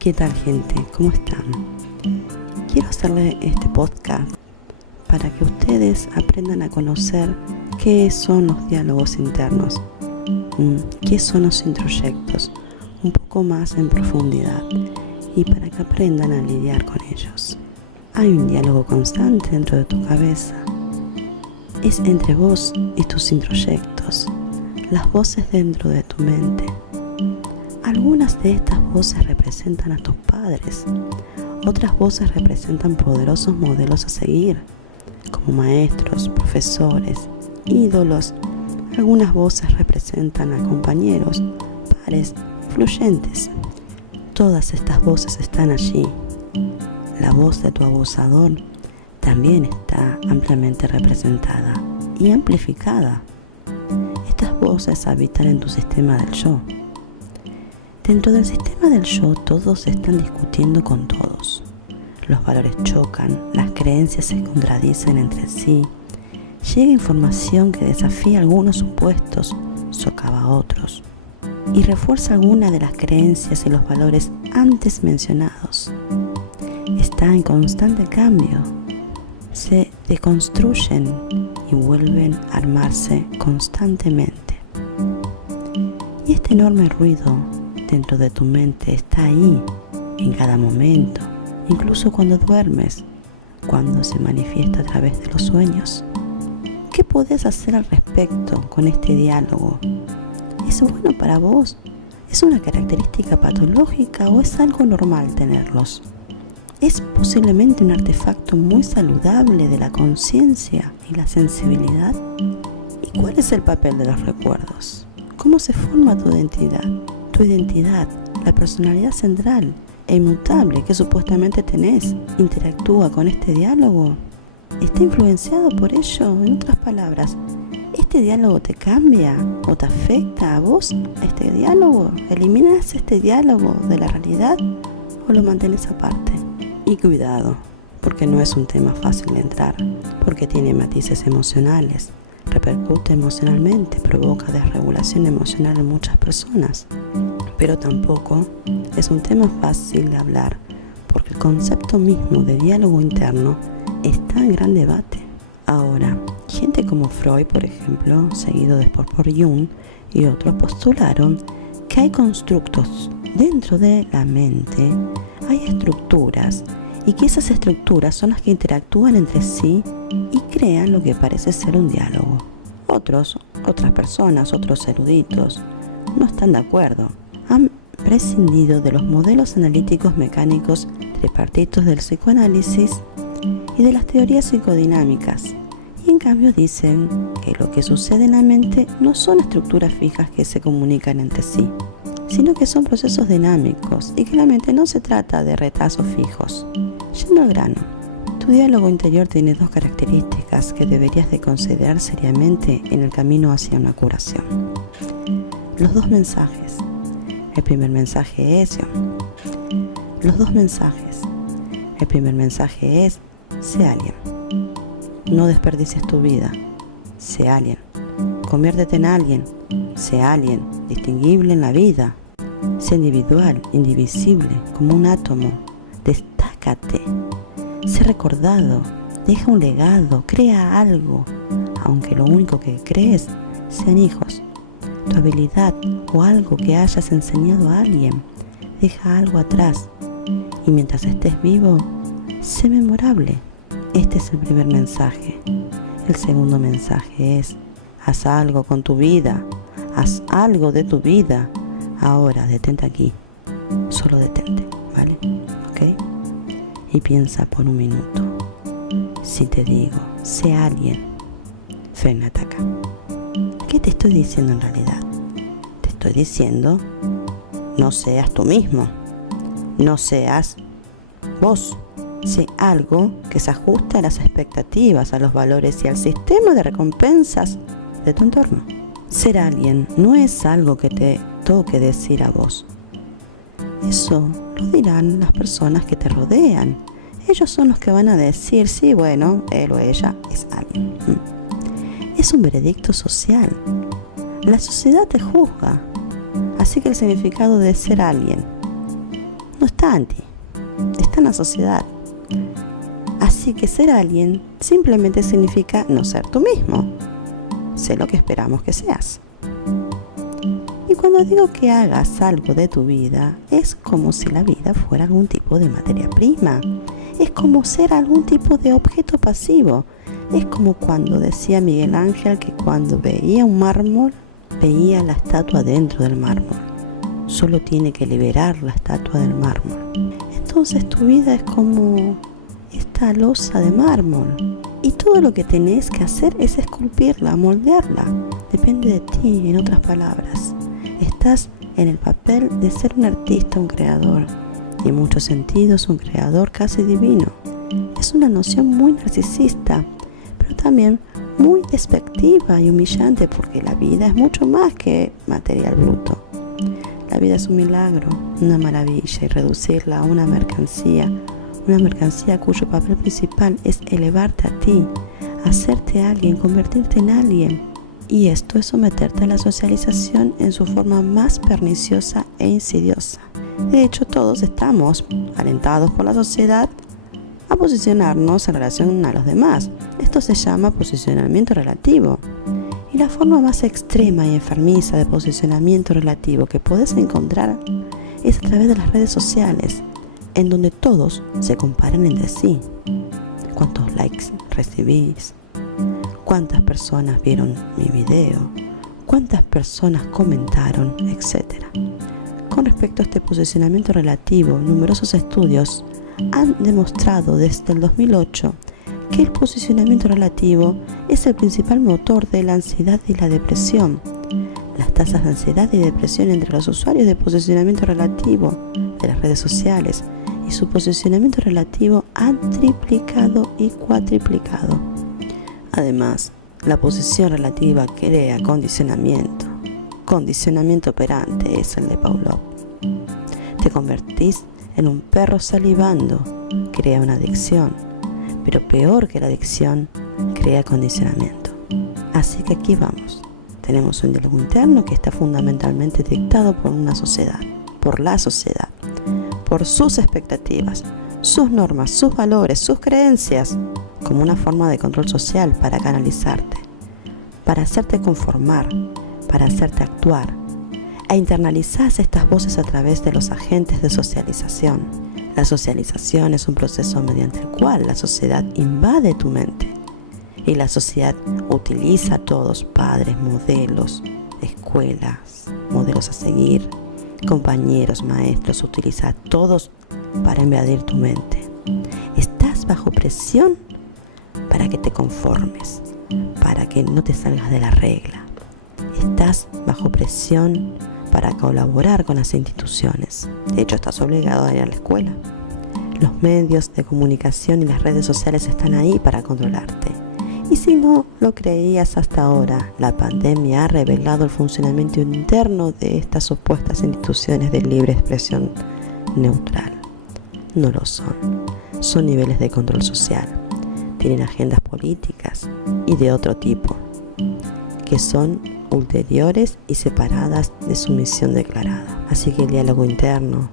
¿Qué tal, gente? ¿Cómo están? Quiero hacerle este podcast para que ustedes aprendan a conocer qué son los diálogos internos, qué son los introyectos, un poco más en profundidad, y para que aprendan a lidiar con ellos. Hay un diálogo constante dentro de tu cabeza. Es entre vos y tus introyectos, las voces dentro de tu mente. Algunas de estas voces representan a tus padres, otras voces representan poderosos modelos a seguir, como maestros, profesores, ídolos. Algunas voces representan a compañeros, pares, influyentes. Todas estas voces están allí. La voz de tu abusador también está ampliamente representada y amplificada. Estas voces habitan en tu sistema del yo. Dentro del sistema del yo, todos están discutiendo con todos. Los valores chocan, las creencias se contradicen entre sí. Llega información que desafía algunos supuestos, socava otros y refuerza alguna de las creencias y los valores antes mencionados. Está en constante cambio. Se deconstruyen y vuelven a armarse constantemente. Y este enorme ruido dentro de tu mente está ahí, en cada momento, incluso cuando duermes, cuando se manifiesta a través de los sueños. ¿Qué podés hacer al respecto con este diálogo? ¿Es bueno para vos? ¿Es una característica patológica o es algo normal tenerlos? ¿Es posiblemente un artefacto muy saludable de la conciencia y la sensibilidad? ¿Y cuál es el papel de los recuerdos? ¿Cómo se forma tu identidad? Tu identidad, la personalidad central e inmutable que supuestamente tenés, interactúa con este diálogo. ¿Está influenciado por ello? En otras palabras, ¿este diálogo te cambia o te afecta a vos, este diálogo? ¿Eliminas este diálogo de la realidad o lo mantienes aparte? Y cuidado, porque no es un tema fácil de entrar, porque tiene matices emocionales, repercute emocionalmente, provoca desregulación emocional en muchas personas. Pero tampoco es un tema fácil de hablar, porque el concepto mismo de diálogo interno está en gran debate. Ahora, gente como Freud, por ejemplo, seguido después por Jung y otros, postularon que hay constructos dentro de la mente, hay estructuras, y que esas estructuras son las que interactúan entre sí y crean lo que parece ser un diálogo. Otras personas, otros eruditos, no están de acuerdo. Han prescindido de los modelos analíticos mecánicos tripartitos del psicoanálisis y de las teorías psicodinámicas, y en cambio dicen que lo que sucede en la mente no son estructuras fijas que se comunican entre sí, sino que son procesos dinámicos y que la mente no se trata de retazos fijos. Yendo al grano, tu diálogo interior tiene dos características que deberías de considerar seriamente en el camino hacia una curación. Los dos mensajes. El primer mensaje es los dos mensajes. El primer mensaje es: sé alguien. No desperdicies tu vida. Sé alguien. Conviértete en alguien. Sé alguien, distinguible en la vida. Sé individual, indivisible, como un átomo. Destácate. Sé recordado. Deja un legado. Crea algo. Aunque lo único que crees sean hijos. Tu habilidad o algo que hayas enseñado a alguien. Deja algo atrás. Y mientras estés vivo, sé memorable. Este es el primer mensaje. El segundo mensaje es: haz algo con tu vida. Haz algo de tu vida. Ahora, detente aquí. Solo detente, ¿vale? ¿Ok? Y piensa por un minuto. Si te digo, sé alguien, frénate acá. ¿Qué te estoy diciendo en realidad? Te estoy diciendo: no seas tú mismo. No seas vos. Sé algo que se ajuste a las expectativas, a los valores y al sistema de recompensas de tu entorno. Ser alguien no es algo que te toque decir a vos. Eso lo dirán las personas que te rodean. Ellos son los que van a decir: sí, bueno, él o ella es alguien. Es un veredicto social. La sociedad te juzga. Así que el significado de ser alguien no está en ti, está en la sociedad. Así que ser alguien simplemente significa no ser tú mismo. Sé lo que esperamos que seas. Y cuando digo que hagas algo de tu vida, es como si la vida fuera algún tipo de materia prima. Es como ser algún tipo de objeto pasivo. Es como cuando decía Miguel Ángel que cuando veía un mármol, veía la estatua dentro del mármol. Solo tiene que liberar la estatua del mármol. Entonces tu vida es como esta losa de mármol. Y todo lo que tenés que hacer es esculpirla, moldearla. Depende de ti, en otras palabras. Estás en el papel de ser un artista, un creador. Y en muchos sentidos un creador casi divino. Es una noción muy narcisista, pero también muy despectiva y humillante, porque la vida es mucho más que material bruto. La vida es un milagro, una maravilla, y reducirla a una mercancía cuyo papel principal es elevarte a ti, hacerte alguien, convertirte en alguien. Y esto es someterte a la socialización en su forma más perniciosa e insidiosa. De hecho, todos estamos alentados por la sociedad a posicionarnos en relación a los demás. Esto se llama posicionamiento relativo. Y la forma más extrema y enfermiza de posicionamiento relativo que puedes encontrar es a través de las redes sociales, en donde todos se comparan entre sí. ¿Cuántos likes recibís? ¿Cuántas personas vieron mi video? ¿Cuántas personas comentaron? Etcétera. Con respecto a este posicionamiento relativo, numerosos estudios han demostrado desde el 2008 que el posicionamiento relativo es el principal motor de la ansiedad y la depresión. Las tasas de ansiedad y depresión entre los usuarios de posicionamiento relativo de las redes sociales y su posicionamiento relativo han triplicado y cuatriplicado. Además, la posición relativa crea condicionamiento. Condicionamiento operante es el de Pavlov. Te convertís en un perro salivando, crea una adicción, pero peor que la adicción, crea condicionamiento. Así que aquí vamos. Tenemos un diálogo interno que está fundamentalmente dictado por una sociedad, por la sociedad, por sus expectativas, sus normas, sus valores, sus creencias, como una forma de control social para canalizarte, para hacerte conformar, para hacerte actuar. E internalizás estas voces a través de los agentes de socialización. La socialización es un proceso mediante el cual la sociedad invade tu mente. Y la sociedad utiliza a todos, padres, modelos, escuelas, modelos a seguir, compañeros, maestros, utiliza a todos para invadir tu mente. Estás bajo presión para que te conformes, para que no te salgas de la regla. Estás bajo presión para colaborar con las instituciones. De hecho, estás obligado a ir a la escuela. Los medios de comunicación y las redes sociales están ahí para controlarte. Y si no lo creías hasta ahora, la pandemia ha revelado el funcionamiento interno de estas supuestas instituciones de libre expresión neutral. No lo son. Son niveles de control social. Tienen agendas políticas y de otro tipo, que son ulteriores y separadas de su misión declarada. Así que el diálogo interno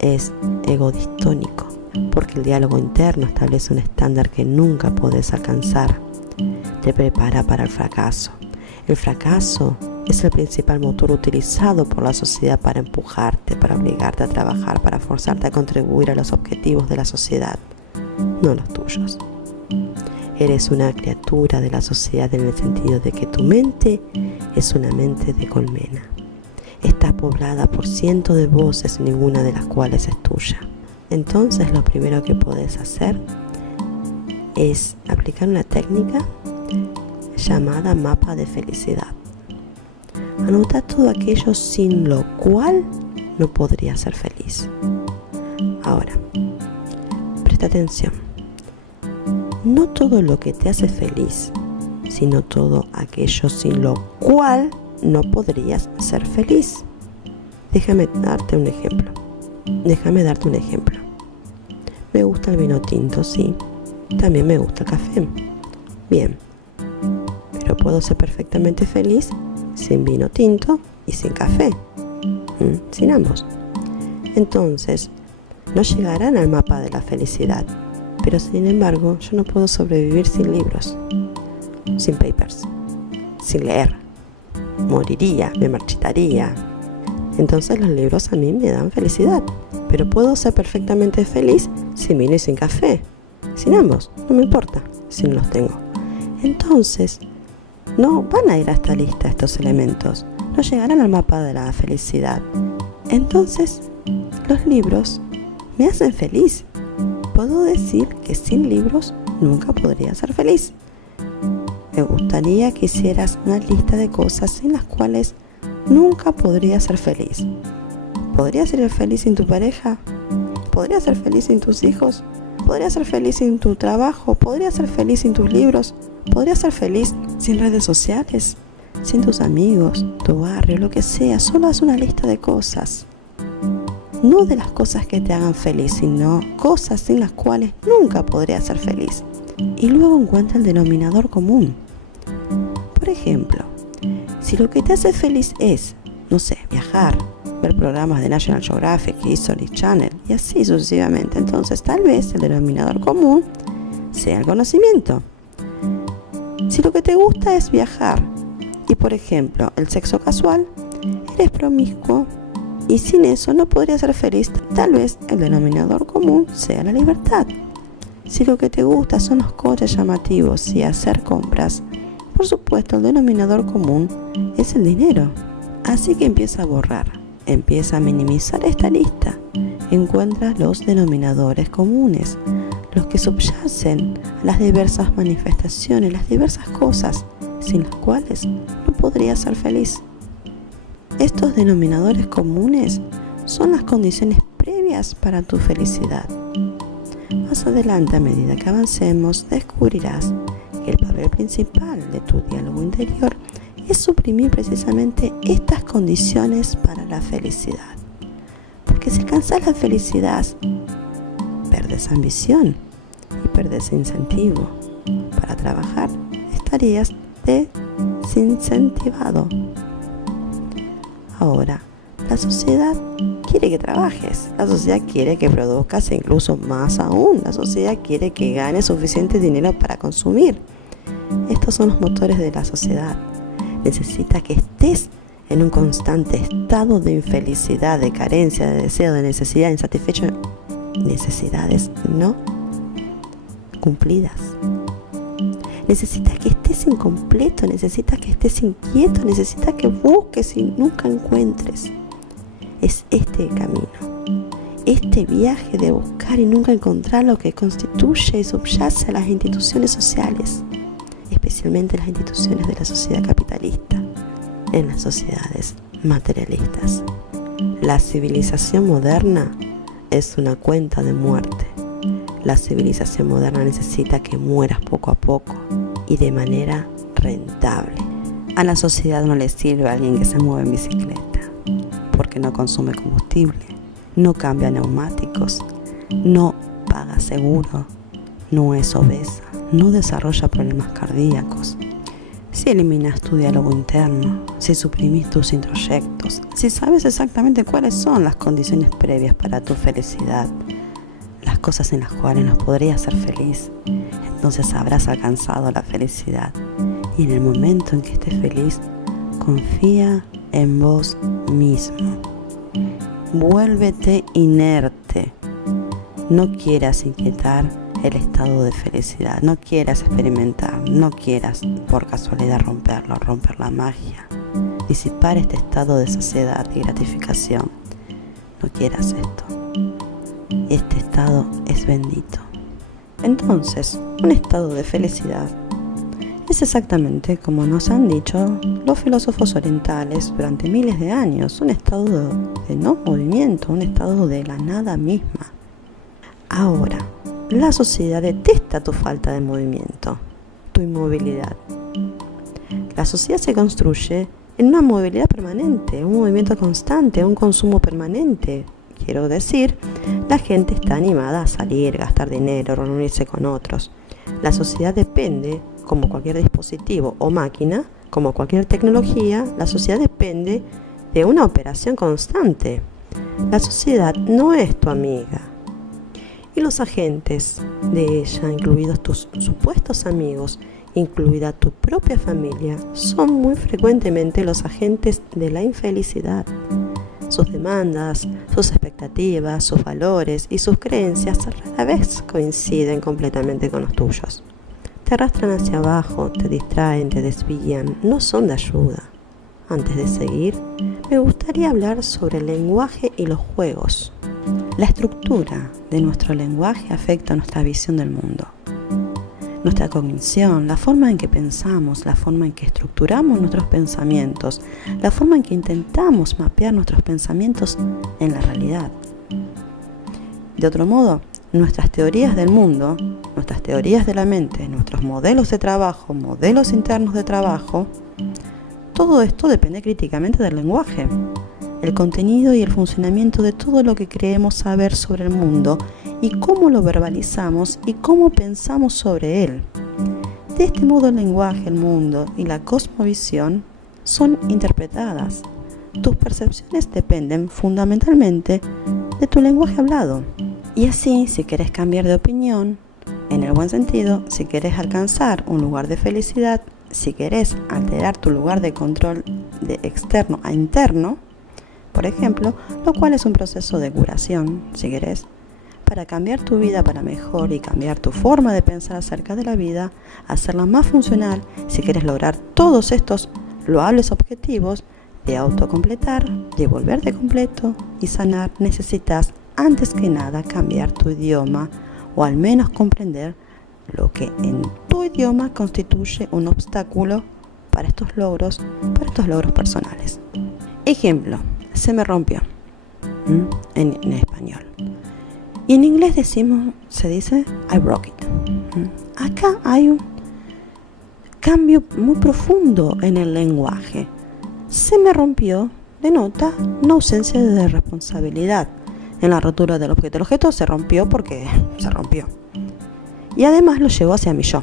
es egodistónico, porque el diálogo interno establece un estándar que nunca podés alcanzar. Te prepara para el fracaso. El fracaso es el principal motor utilizado por la sociedad para empujarte, para obligarte a trabajar, para forzarte a contribuir a los objetivos de la sociedad, no los tuyos. Eres una criatura de la sociedad en el sentido de que tu mente es una mente de colmena. Está poblada por cientos de voces, ninguna de las cuales es tuya. Entonces lo primero que puedes hacer es aplicar una técnica llamada mapa de felicidad. Anota todo aquello sin lo cual no podrías ser feliz. Ahora, presta atención. No todo lo que te hace feliz, sino todo aquello sin lo cual no podrías ser feliz. Déjame darte un ejemplo. Me gusta el vino tinto, sí. También me gusta el café. Bien, pero puedo ser perfectamente feliz sin vino tinto y sin café. Sin ambos. Entonces, no llegarán al mapa de la felicidad. Pero sin embargo, yo no puedo sobrevivir sin libros, sin papers, sin leer. Moriría, me marchitaría. Entonces los libros a mí me dan felicidad. Pero puedo ser perfectamente feliz sin vino y sin café. Sin ambos, no me importa si no los tengo. Entonces, no van a ir a esta lista estos elementos. No llegarán al mapa de la felicidad. Entonces, los libros me hacen feliz. Puedo decir que sin libros nunca podría ser feliz. Me gustaría que hicieras una lista de cosas sin las cuales nunca podría ser feliz. ¿Podrías ser feliz sin tu pareja? ¿Podrías ser feliz sin tus hijos? ¿Podrías ser feliz sin tu trabajo? ¿Podrías ser feliz sin tus libros? ¿Podrías ser feliz sin redes sociales? ¿Sin tus amigos, tu barrio, lo que sea? Solo haz una lista de cosas. No de las cosas que te hagan feliz, sino cosas sin las cuales nunca podrías ser feliz. Y luego encuentra el denominador común. Por ejemplo, si lo que te hace feliz es, no sé, viajar, ver programas de National Geographic, History Channel y así sucesivamente, entonces tal vez el denominador común sea el conocimiento. Si lo que te gusta es viajar y, por ejemplo, el sexo casual, eres promiscuo y sin eso no podrías ser feliz, tal vez el denominador común sea la libertad. Si lo que te gusta son los coches llamativos y hacer compras, por supuesto el denominador común es el dinero. Así que empieza a borrar, empieza a minimizar esta lista. Encuentras los denominadores comunes, los que subyacen a las diversas manifestaciones, las diversas cosas sin las cuales no podrías ser feliz. Estos denominadores comunes son las condiciones previas para tu felicidad. Más adelante, a medida que avancemos, descubrirás que el papel principal de tu diálogo interior es suprimir precisamente estas condiciones para la felicidad. Porque si alcanzas la felicidad, perdes ambición y perdes incentivo para trabajar, estarías desincentivado. Ahora, la sociedad quiere que trabajes, la sociedad quiere que produzcas e incluso más aún, la sociedad quiere que ganes suficiente dinero para consumir. Estos son los motores de la sociedad. Necesita que estés en un constante estado de infelicidad, de carencia, de deseo, de necesidad, insatisfecho, necesidades no cumplidas. Necesita que estés incompleto, necesita que estés inquieto, necesita que busques y nunca encuentres. Es este el camino, este viaje de buscar y nunca encontrar lo que constituye y subyace a las instituciones sociales, especialmente las instituciones de la sociedad capitalista, en las sociedades materialistas. La civilización moderna es una cuenta de muerte. La civilización moderna necesita que mueras poco a poco y de manera rentable. A la sociedad no le sirve a alguien que se mueve en bicicleta, porque no consume combustible, no cambia neumáticos, no paga seguro, no es obesa, no desarrolla problemas cardíacos. Si eliminas tu diálogo interno, si suprimís tus introyectos, si sabes exactamente cuáles son las condiciones previas para tu felicidad, las cosas en las cuales no podrías ser feliz, entonces habrás alcanzado la felicidad. Y en el momento en que estés feliz, confía en vos mismo. Vuélvete inerte. No quieras inquietar el estado de felicidad, no quieras experimentar, no quieras por casualidad romperlo, romper la magia, disipar este estado de saciedad y gratificación. No quieras esto. Este estado es bendito. Entonces, un estado de felicidad es exactamente como nos han dicho los filósofos orientales durante miles de años, un estado de no movimiento, un estado de la nada misma. Ahora, la sociedad detesta tu falta de movimiento, tu inmovilidad. La sociedad se construye en una movilidad permanente, un movimiento constante, un consumo permanente. Quiero decir, la gente está animada a salir, gastar dinero, reunirse con otros. La sociedad depende, como cualquier dispositivo o máquina, como cualquier tecnología, la sociedad depende de una operación constante. La sociedad no es tu amiga, y los agentes de ella, incluidos tus supuestos amigos, incluida tu propia familia, son muy frecuentemente los agentes de la infelicidad. Sus demandas, sus expectativas, sus valores y sus creencias rara vez coinciden completamente con los tuyos. Te arrastran hacia abajo, te distraen, te desvían, no son de ayuda. Antes de seguir, me gustaría hablar sobre el lenguaje y los juegos. La estructura de nuestro lenguaje afecta nuestra visión del mundo. Nuestra cognición, la forma en que pensamos, la forma en que estructuramos nuestros pensamientos, la forma en que intentamos mapear nuestros pensamientos en la realidad. De otro modo, nuestras teorías del mundo, nuestras teorías de la mente, nuestros modelos de trabajo, modelos internos de trabajo, todo esto depende críticamente del lenguaje, el contenido y el funcionamiento de todo lo que creemos saber sobre el mundo y cómo lo verbalizamos y cómo pensamos sobre él. De este modo el lenguaje, el mundo y la cosmovisión son interpretadas. Tus percepciones dependen fundamentalmente de tu lenguaje hablado. Y así, si quieres cambiar de opinión, en el buen sentido, si quieres alcanzar un lugar de felicidad, si quieres alterar tu lugar de control de externo a interno, por ejemplo, lo cual es un proceso de curación, si querés, para cambiar tu vida para mejor y cambiar tu forma de pensar acerca de la vida, hacerla más funcional, si quieres lograr todos estos loables objetivos de autocompletar, de volverte completo y sanar, necesitas antes que nada cambiar tu idioma o al menos comprender lo que en tu idioma constituye un obstáculo para estos logros personales. Ejemplo, se me rompió en español. Y en inglés se dice I broke it. Acá hay un cambio muy profundo en el lenguaje. Se me rompió denota una ausencia de responsabilidad en la rotura del objeto. El objeto se rompió porque se rompió. Y además lo llevó hacia mi yo.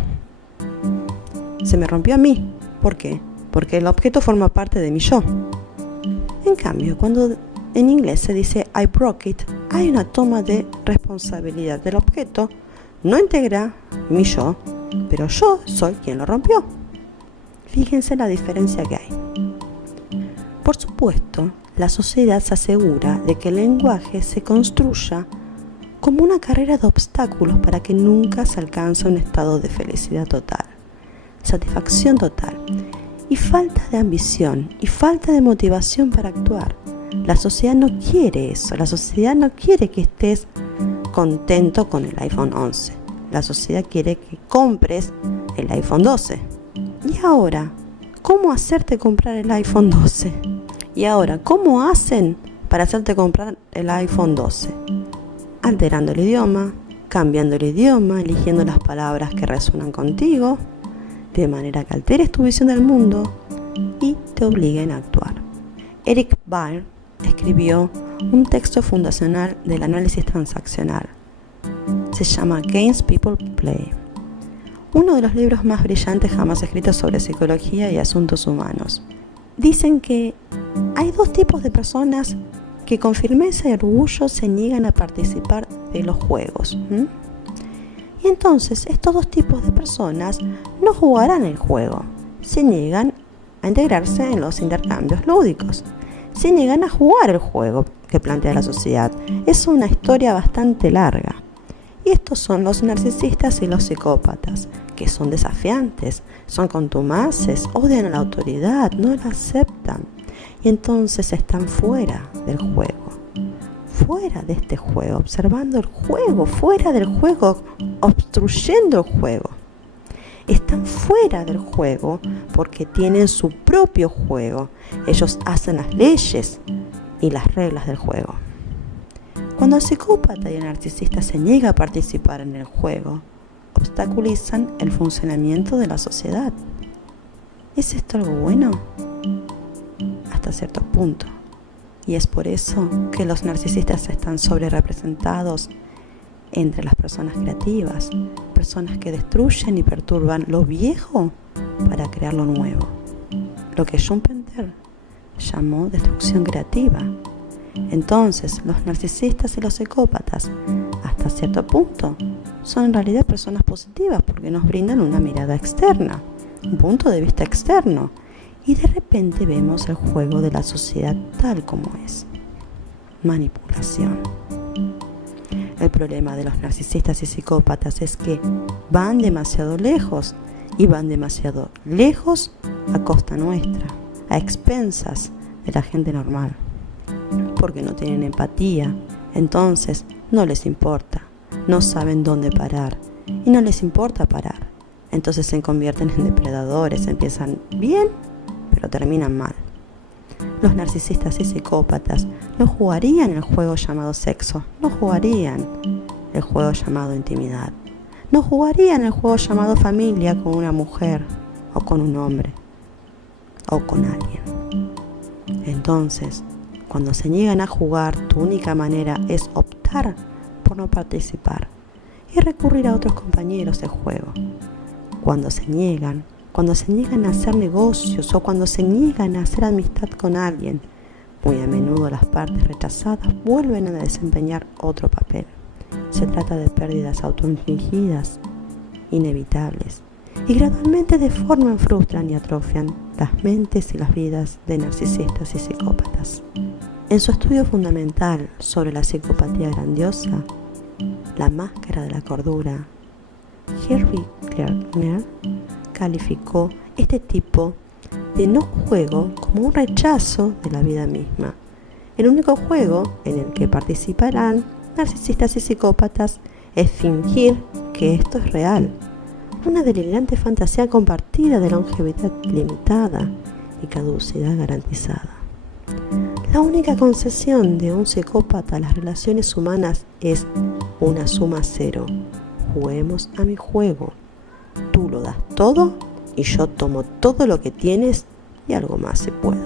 Se me rompió a mí. ¿Por qué? Porque el objeto forma parte de mi yo. En cambio, cuando en inglés se dice I broke it, hay una toma de responsabilidad del objeto, no integra mi yo, pero yo soy quien lo rompió. Fíjense la diferencia que hay. Por supuesto, la sociedad se asegura de que el lenguaje se construya como una carrera de obstáculos para que nunca se alcance un estado de felicidad total, satisfacción total, y falta de ambición y falta de motivación para actuar. La sociedad no quiere eso. La sociedad no quiere que estés contento con el iPhone 11. La sociedad quiere que compres el iPhone 12. Y ahora, ¿cómo hacerte comprar el iPhone 12? Y ahora, ¿cómo hacen para hacerte comprar el iPhone 12? Alterando el idioma, cambiando el idioma, eligiendo las palabras que resuenan contigo, de manera que alteres tu visión del mundo y te obliguen a actuar. Eric Berne escribió un texto fundacional del análisis transaccional. Se llama Games People Play, uno de los libros más brillantes jamás escritos sobre psicología y asuntos humanos. Dicen que hay dos tipos de personas que con firmeza y orgullo se niegan a participar de los juegos. Y entonces estos dos tipos de personas no jugarán el juego, se niegan a integrarse en los intercambios lúdicos, se niegan a jugar el juego que plantea la sociedad. Es una historia bastante larga. Y estos son los narcisistas y los psicópatas, que son desafiantes, son contumaces, odian a la autoridad, no la aceptan. Y entonces están fuera del juego, fuera de este juego, observando el juego, fuera del juego, obstruyendo el juego. Están fuera del juego porque tienen su propio juego. Ellos hacen las leyes y las reglas del juego. Cuando el psicópata y el narcisista se niega a participar en el juego, obstaculizan el funcionamiento de la sociedad. ¿Es esto algo bueno? Hasta cierto punto. Y es por eso que los narcisistas están sobrerepresentados entre las personas creativas, personas que destruyen y perturban lo viejo para crear lo nuevo. Lo que Schumpeter llamó destrucción creativa. Entonces, los narcisistas y los psicópatas, hasta cierto punto, son en realidad personas positivas porque nos brindan una mirada externa, un punto de vista externo, y de repente vemos el juego de la sociedad tal como es. Manipulación. El problema de los narcisistas y psicópatas es que van demasiado lejos, y van demasiado lejos a costa nuestra, a expensas de la gente normal, porque no tienen empatía, entonces no les importa, no saben dónde parar, y no les importa parar, entonces se convierten en depredadores, empiezan bien, pero terminan mal. Los narcisistas y psicópatas no jugarían el juego llamado sexo, no jugarían el juego llamado intimidad, no jugarían el juego llamado familia con una mujer o con un hombre o con alguien. Entonces, cuando se niegan a jugar, tu única manera es optar por no participar y recurrir a otros compañeros de juego. Cuando se niegan a hacer negocios o cuando se niegan a hacer amistad con alguien, muy a menudo las partes rechazadas vuelven a desempeñar otro papel. Se trata de pérdidas autoinfligidas, inevitables, y gradualmente deforman, frustran y atrofian las mentes y las vidas de narcisistas y psicópatas. En su estudio fundamental sobre la psicopatía grandiosa, La máscara de la cordura, Harvey Lerner calificó este tipo de no juego como un rechazo de la vida misma. El único juego en el que participarán narcisistas y psicópatas es fingir que esto es real, una delirante fantasía compartida de longevidad limitada y caducidad garantizada. La única concesión de un psicópata a las relaciones humanas es una suma cero. Juguemos a mi juego. Tú lo das todo y yo tomo todo lo que tienes y algo más si puedo.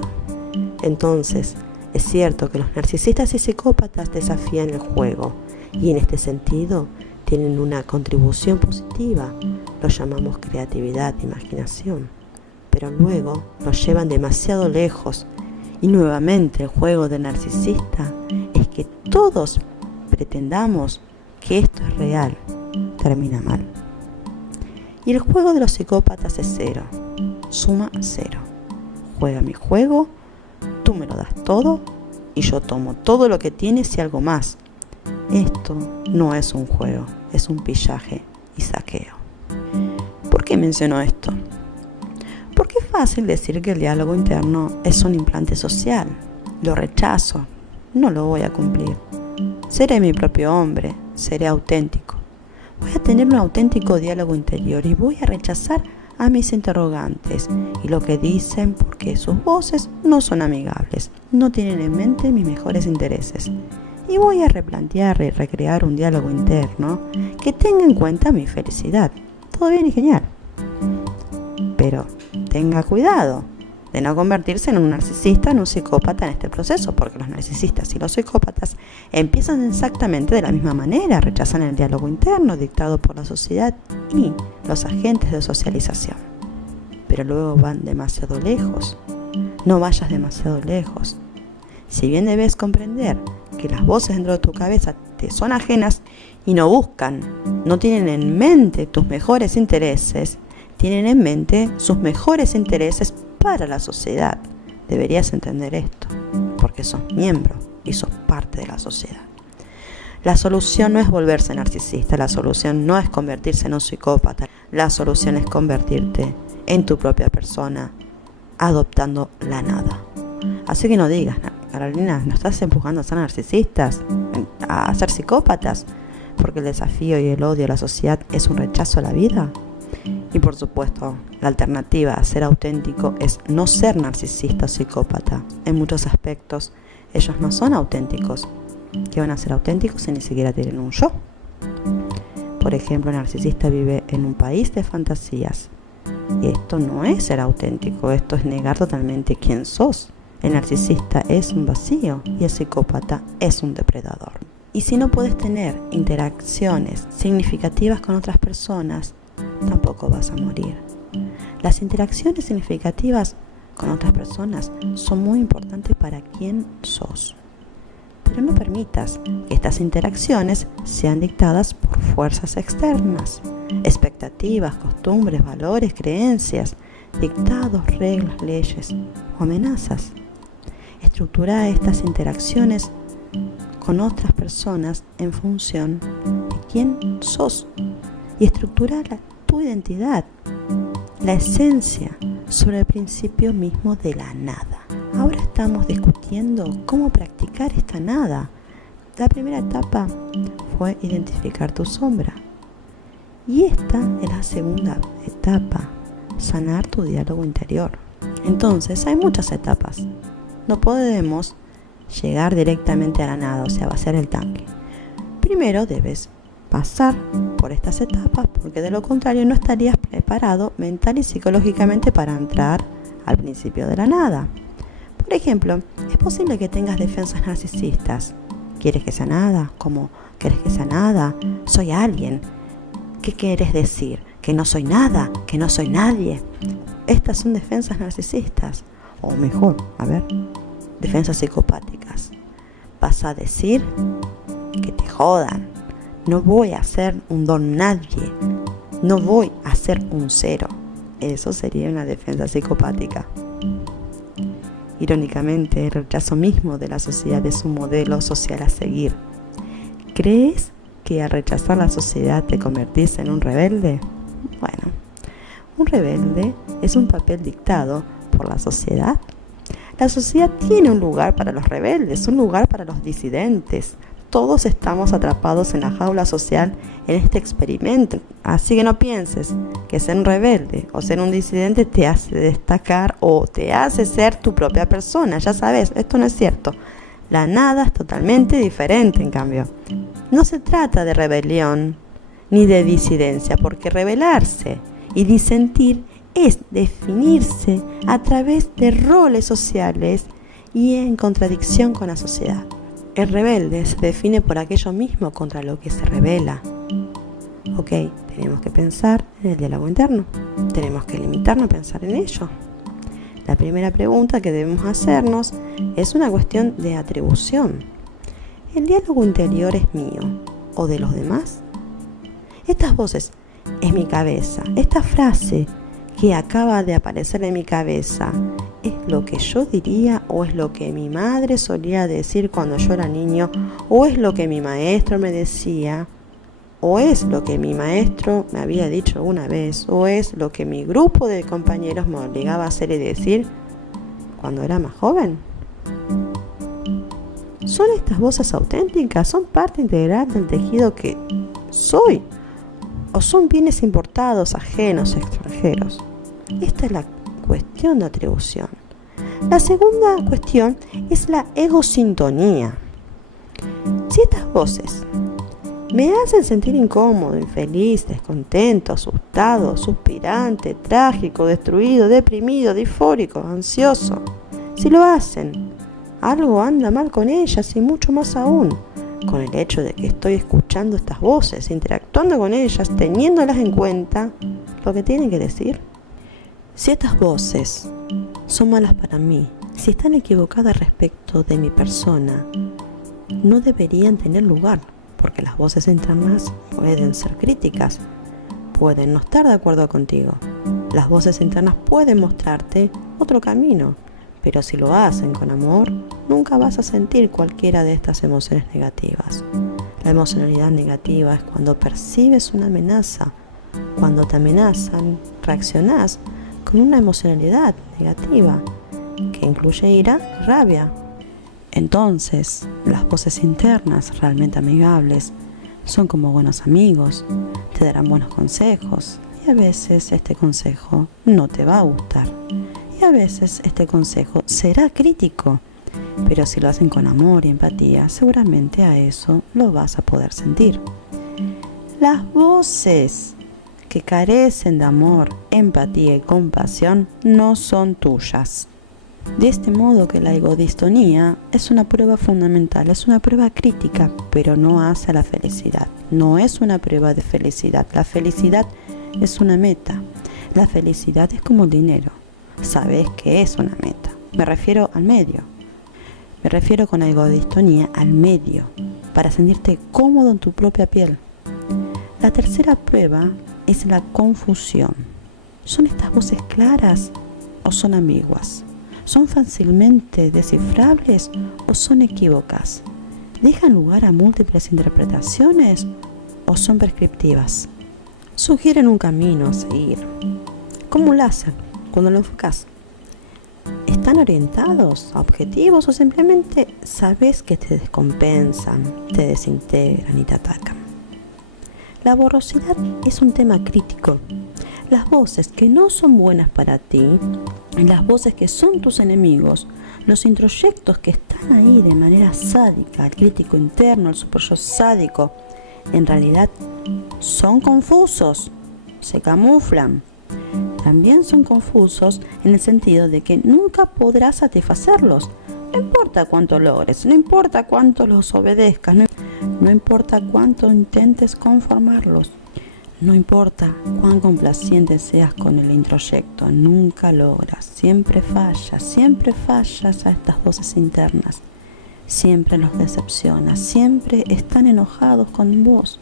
Entonces, es cierto que los narcisistas y psicópatas desafían el juego y en este sentido tienen una contribución positiva. Lo llamamos creatividad e imaginación. Pero luego nos llevan demasiado lejos y nuevamente el juego del narcisista es que todos pretendamos que esto es real. Termina mal. Y el juego de los psicópatas es cero, suma cero. Juega mi juego, tú me lo das todo y yo tomo todo lo que tienes y algo más. Esto no es un juego, es un pillaje y saqueo. ¿Por qué menciono esto? Porque es fácil decir que el diálogo interno es un implante social. Lo rechazo, no lo voy a cumplir. Seré mi propio hombre, seré auténtico. Voy a tener un auténtico diálogo interior y voy a rechazar a mis interrogantes y lo que dicen porque sus voces no son amigables, no tienen en mente mis mejores intereses. Y voy a replantear y recrear un diálogo interno que tenga en cuenta mi felicidad. Todo bien y genial. Pero tenga cuidado de no convertirse en un narcisista, en un psicópata en este proceso, porque los narcisistas y los psicópatas empiezan exactamente de la misma manera, rechazan el diálogo interno dictado por la sociedad y los agentes de socialización. Pero luego van demasiado lejos. No vayas demasiado lejos. Si bien debes comprender que las voces dentro de tu cabeza te son ajenas y no buscan, no tienen en mente tus mejores intereses, tienen en mente sus mejores intereses para la sociedad. Deberías entender esto, porque sos miembro y sos parte de la sociedad. La solución no es volverse narcisista, la solución no es convertirse en un psicópata, la solución es convertirte en tu propia persona, adoptando la nada. Así que no digas, Carolina, ¿no estás empujando a ser narcisistas, a ser psicópatas? Porque el desafío y el odio a la sociedad es un rechazo a la vida. Y por supuesto, la alternativa a ser auténtico es no ser narcisista o psicópata. En muchos aspectos, ellos no son auténticos. ¿Qué van a ser auténticos si ni siquiera tienen un yo? Por ejemplo, el narcisista vive en un país de fantasías. Y esto no es ser auténtico, esto es negar totalmente quién sos. El narcisista es un vacío y el psicópata es un depredador. Y si no puedes tener interacciones significativas con otras personas, tampoco vas a morir. Las interacciones significativas con otras personas son muy importantes para quién sos. Pero pero no permitas que estas interacciones sean dictadas por fuerzas externas, expectativas, costumbres, valores, creencias, dictados, reglas, leyes o amenazas. Estructura estas interacciones con otras personas en función de quién sos y estructura tu identidad, la esencia, sobre el principio mismo de la nada. Ahora estamos discutiendo cómo practicar esta nada. La primera etapa fue identificar tu sombra. Y esta es la segunda etapa, sanar tu diálogo interior. Entonces, hay muchas etapas. No podemos llegar directamente a la nada, o sea, vaciar el tanque. Primero debes pasar por estas etapas, porque de lo contrario no estarías preparado mental y psicológicamente para entrar al principio de la nada. Por ejemplo, es posible que tengas defensas narcisistas. ¿Quieres que sea nada? ¿Cómo quieres que sea nada? Soy alguien. ¿Qué quieres decir? Que no soy nada, que no soy nadie. Estas son defensas narcisistas. O mejor, defensas psicopáticas. Vas a decir que te jodan. No voy a ser un don nadie. No voy a ser un cero. Eso sería una defensa psicopática. Irónicamente, el rechazo mismo de la sociedad es un modelo social a seguir. ¿Crees que al rechazar la sociedad te convertís en un rebelde? Bueno, un rebelde es un papel dictado por la sociedad. La sociedad tiene un lugar para los rebeldes, un lugar para los disidentes. Todos estamos atrapados en la jaula social en este experimento. Así que no pienses que ser un rebelde o ser un disidente te hace destacar o te hace ser tu propia persona. Ya sabes, esto no es cierto. La nada es totalmente diferente, en cambio. No se trata de rebelión ni de disidencia, porque rebelarse y disentir es definirse a través de roles sociales y en contradicción con la sociedad. El rebelde se define por aquello mismo contra lo que se rebela. Ok, tenemos que pensar en el diálogo interno. Tenemos que limitarnos a pensar en ello. La primera pregunta que debemos hacernos es una cuestión de atribución. ¿El diálogo interior es mío o de los demás? Estas voces en mi cabeza, esta frase que acaba de aparecer en mi cabeza, ¿es lo que yo diría o es lo que mi madre solía decir cuando yo era niño? ¿O es lo que mi maestro me decía? ¿O es lo que mi maestro me había dicho una vez? ¿O es lo que mi grupo de compañeros me obligaba a hacer y decir cuando era más joven? ¿Son estas voces auténticas? ¿Son parte integral del tejido que soy? ¿O son bienes importados, ajenos, extranjeros? Esta es la cuestión de atribución. La segunda cuestión es la egosintonía. Si estas voces me hacen sentir incómodo, infeliz, descontento, asustado, suspirante, trágico, destruido, deprimido, disfórico, ansioso, si lo hacen, algo anda mal con ellas y mucho más aún con el hecho de que estoy escuchando estas voces, interactuando con ellas, teniéndolas en cuenta lo que tienen que decir. Si estas voces son malas para mí, si están equivocadas respecto de mi persona, no deberían tener lugar, porque las voces internas pueden ser críticas, pueden no estar de acuerdo contigo. Las voces internas pueden mostrarte otro camino, pero si lo hacen con amor, nunca vas a sentir cualquiera de estas emociones negativas. La emocionalidad negativa es cuando percibes una amenaza. Cuando te amenazan, reaccionás con una emocionalidad negativa que incluye ira y rabia. Entonces, las voces internas realmente amigables son como buenos amigos, te darán buenos consejos y a veces este consejo no te va a gustar. Y a veces este consejo será crítico, pero si lo hacen con amor y empatía, seguramente a eso lo vas a poder sentir. Las voces que carecen de amor, empatía y compasión no son tuyas. De este modo que la egodistonía es una prueba fundamental, es una prueba crítica, pero no hace a la felicidad. No es una prueba de felicidad. La felicidad es una meta. La felicidad es como el dinero. Sabes que es una meta. Me refiero al medio. Me refiero con algo de distonía al medio, para sentirte cómodo en tu propia piel. La tercera prueba es la confusión. ¿Son estas voces claras o son ambiguas? ¿Son fácilmente descifrables o son equívocas? ¿Dejan lugar a múltiples interpretaciones o son prescriptivas? Sugieren un camino a seguir, como un láser cuando lo enfocas. ¿Están orientados a objetivos o simplemente sabes que te descompensan, te desintegran y te atacan? La borrosidad es un tema crítico. Las voces que no son buenas para ti, las voces que son tus enemigos, los introyectos que están ahí de manera sádica, el crítico interno, el superyo sádico, en realidad son confusos, se camuflan. También son confusos en el sentido de que nunca podrás satisfacerlos. No importa cuánto logres, no importa cuánto los obedezcas, no importa cuánto intentes conformarlos, no importa cuán complaciente seas con el introyecto, nunca logras, siempre fallas a estas voces internas, siempre los decepcionas, siempre están enojados con vos,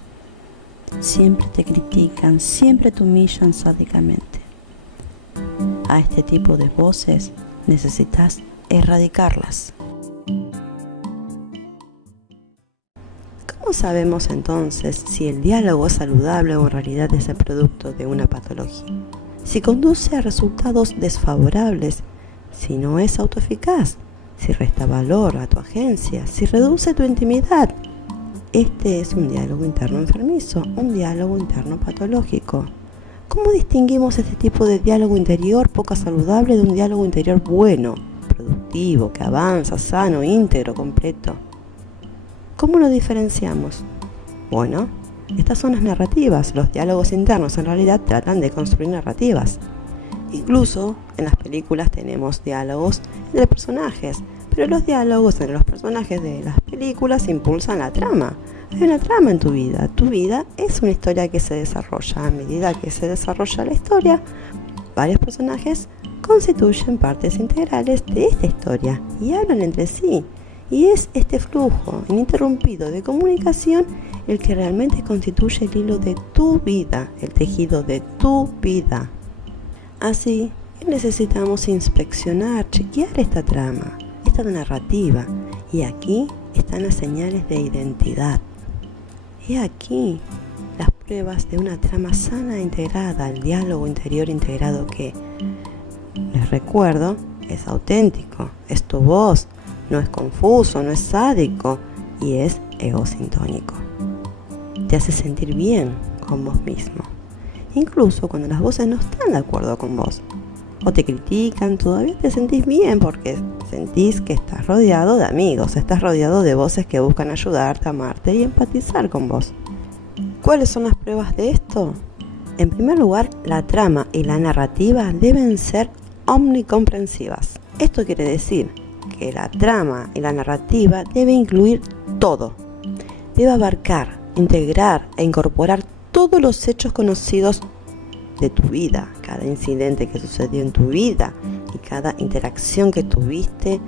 siempre te critican, siempre te humillan sádicamente. A este tipo de voces necesitas erradicarlas. ¿Cómo sabemos entonces si el diálogo es saludable o en realidad es el producto de una patología? Si conduce a resultados desfavorables, si no es autoeficaz, si resta valor a tu agencia, si reduce tu intimidad. Este es un diálogo interno enfermizo, un diálogo interno patológico. ¿Cómo distinguimos este tipo de diálogo interior poco saludable de un diálogo interior bueno, productivo, que avanza, sano, íntegro, completo? ¿Cómo lo diferenciamos? Bueno, estas son las narrativas. Los diálogos internos en realidad tratan de construir narrativas. Incluso en las películas tenemos diálogos entre personajes, pero los diálogos entre los personajes de las películas impulsan la trama. Hay una trama en tu vida. Tu vida es una historia que se desarrolla. A medida que se desarrolla la historia, varios personajes constituyen partes integrales de esta historia y hablan entre sí. Y es este flujo ininterrumpido de comunicación el que realmente constituye el hilo de tu vida, el tejido de tu vida. Así que necesitamos inspeccionar, chequear esta trama, esta narrativa. Y aquí están las señales de identidad. Y aquí las pruebas de una trama sana e integrada, el diálogo interior integrado que, les recuerdo, es auténtico, es tu voz, no es confuso, no es sádico y es egosintónico. Te hace sentir bien con vos mismo, incluso cuando las voces no están de acuerdo con vos o te critican, todavía te sentís bien porque sentís que estás rodeado de amigos, estás rodeado de voces que buscan ayudarte, amarte y empatizar con vos. ¿Cuáles son las pruebas de esto? En primer lugar, la trama y la narrativa deben ser omnicomprensivas. Esto quiere decir que la trama y la narrativa debe incluir todo. Debe abarcar, integrar e incorporar todos los hechos conocidos de tu vida, cada incidente que sucedió en tu vida y cada interacción que tuviste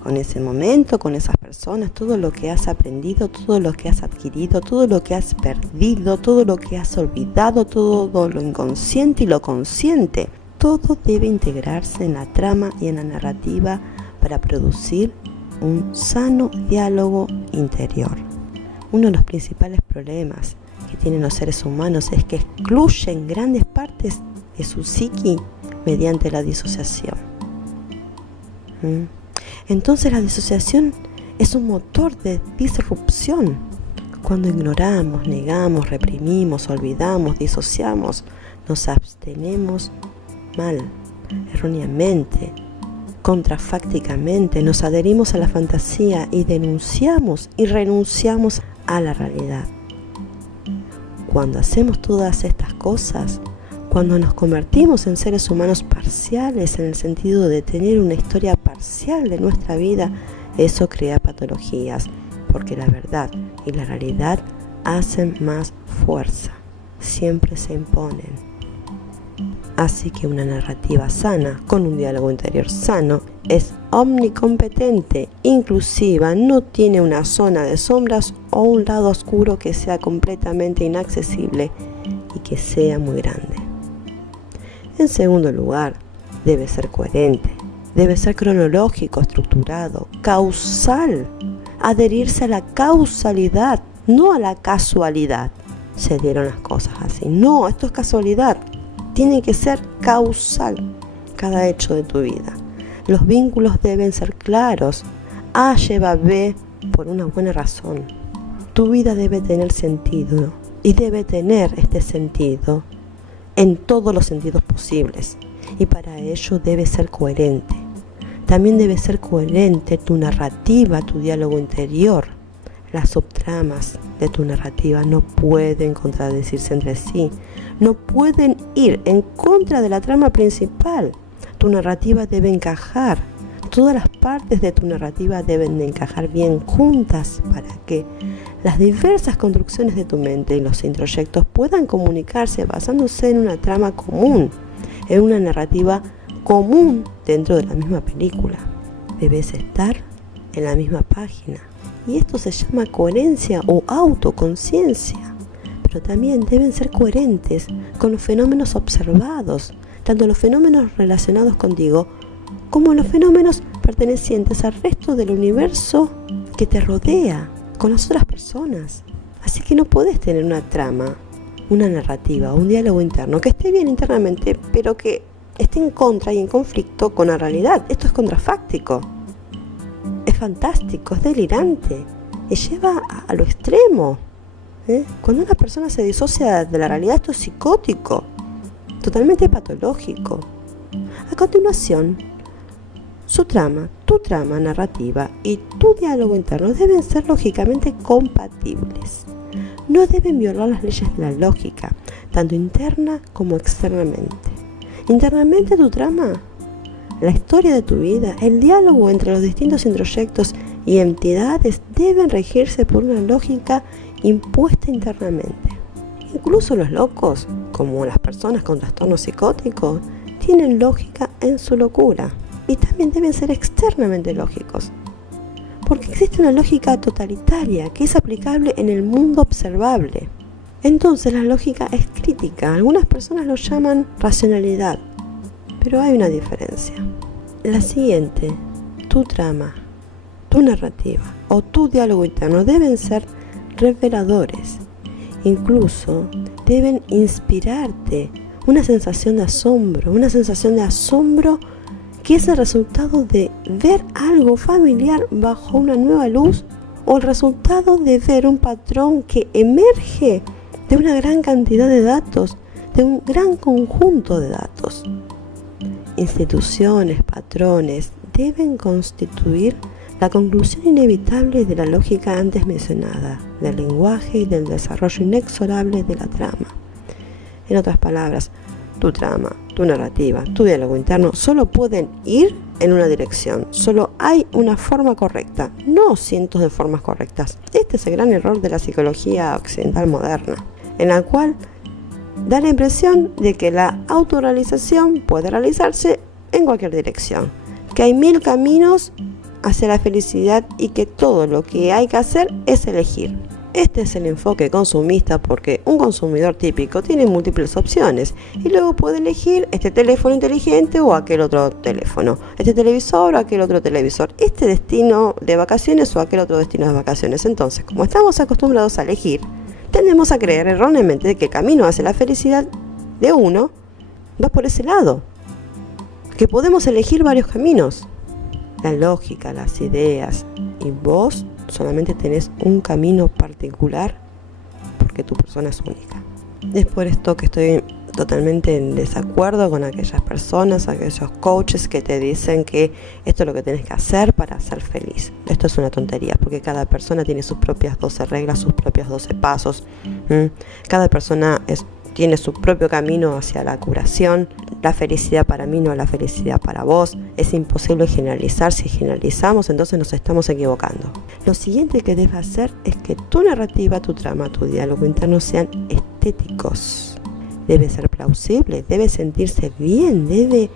con ese momento, con esas personas, todo lo que has aprendido, todo lo que has adquirido, todo lo que has perdido, todo lo que has olvidado, todo lo inconsciente y lo consciente. Todo debe integrarse en la trama y en la narrativa para producir un sano diálogo interior. Uno de los principales problemas que tienen los seres humanos es que excluyen grandes partes de su psiqui mediante la disociación. Entonces la disociación es un motor de disrupción. Cuando ignoramos, negamos, reprimimos, olvidamos, disociamos, nos abstenemos mal, erróneamente, contrafácticamente, nos adherimos a la fantasía y denunciamos y renunciamos a la realidad. Cuando hacemos todas estas cosas, cuando nos convertimos en seres humanos parciales en el sentido de tener una historia parcial de nuestra vida, eso crea patologías, porque la verdad y la realidad hacen más fuerza, siempre se imponen. Así que una narrativa sana, con un diálogo interior sano, es omnicompetente, inclusiva, no tiene una zona de sombras o un lado oscuro que sea completamente inaccesible y que sea muy grande. En segundo lugar, debe ser coherente, debe ser cronológico, estructurado, causal, adherirse a la causalidad, no a la casualidad. Se dieron las cosas así. No, esto es casualidad. Tiene que ser causal cada hecho de tu vida. Los vínculos deben ser claros. A lleva a B por una buena razón. Tu vida debe tener sentido y debe tener este sentido en todos los sentidos posibles. Y para ello debe ser coherente. También debe ser coherente tu narrativa, tu diálogo interior. Las subtramas de tu narrativa no pueden contradecirse entre sí, no pueden ir en contra de la trama principal. Tu narrativa debe encajar, todas las partes de tu narrativa deben de encajar bien juntas para que las diversas construcciones de tu mente y los introyectos puedan comunicarse basándose en una trama común, en una narrativa común dentro de la misma película. Debes estar en la misma página. Y esto se llama coherencia o autoconciencia. Pero también deben ser coherentes con los fenómenos observados, tanto los fenómenos relacionados contigo como los fenómenos pertenecientes al resto del universo que te rodea, con las otras personas. Así que no podés tener una trama, una narrativa, un diálogo interno que esté bien internamente, pero que esté en contra y en conflicto con la realidad. Esto es contrafáctico. Es fantástico, es delirante y lleva a lo extremo. Cuando una persona se disocia de la realidad, esto es psicótico, totalmente patológico. A continuación, su trama, tu trama narrativa y tu diálogo interno deben ser lógicamente compatibles. No deben violar las leyes de la lógica, tanto interna como externamente. Internamente tu trama, la historia de tu vida, el diálogo entre los distintos introyectos y entidades deben regirse por una lógica impuesta internamente. Incluso los locos, como las personas con trastornos psicóticos, tienen lógica en su locura y también deben ser externamente lógicos. Porque existe una lógica totalitaria que es aplicable en el mundo observable. Entonces la lógica es crítica. Algunas personas lo llaman racionalidad. Pero hay una diferencia. La siguiente, tu trama, tu narrativa o tu diálogo interno deben ser reveladores. Incluso deben inspirarte una sensación de asombro que es el resultado de ver algo familiar bajo una nueva luz o el resultado de ver un patrón que emerge de una gran cantidad de datos, de un gran conjunto de datos. Instituciones, patrones, deben constituir la conclusión inevitable de la lógica antes mencionada, del lenguaje y del desarrollo inexorable de la trama. En otras palabras, tu trama, tu narrativa, tu diálogo interno solo pueden ir en una dirección. Solo hay una forma correcta, no cientos de formas correctas. Este es el gran error de la psicología occidental moderna, en la cual da la impresión de que la autorrealización puede realizarse en cualquier dirección, que hay 1000 caminos hacia la felicidad y que todo lo que hay que hacer es elegir. Este es el enfoque consumista porque un consumidor típico tiene múltiples opciones y luego puede elegir este teléfono inteligente o aquel otro teléfono, este televisor o aquel otro televisor, este destino de vacaciones o aquel otro destino de vacaciones. Entonces, como estamos acostumbrados a elegir, tendemos a creer erróneamente que el camino hacia la felicidad de uno va por ese lado, que podemos elegir varios caminos. La lógica, las ideas y vos solamente tenés un camino particular porque tu persona es única. Es por esto que estoy totalmente en desacuerdo con aquellas personas, aquellos coaches que te dicen que esto es lo que tenés que hacer para ser feliz. Esto es una tontería porque cada persona tiene sus propias 12 reglas, sus propios 12 pasos. Cada persona tiene su propio camino hacia la curación. La felicidad para mí no es la felicidad para vos. Es imposible generalizar. Si generalizamos, entonces nos estamos equivocando. Lo siguiente que debes hacer es que tu narrativa, tu trama, tu diálogo interno sean estéticos. Debe ser plausible, debe sentirse bien, debe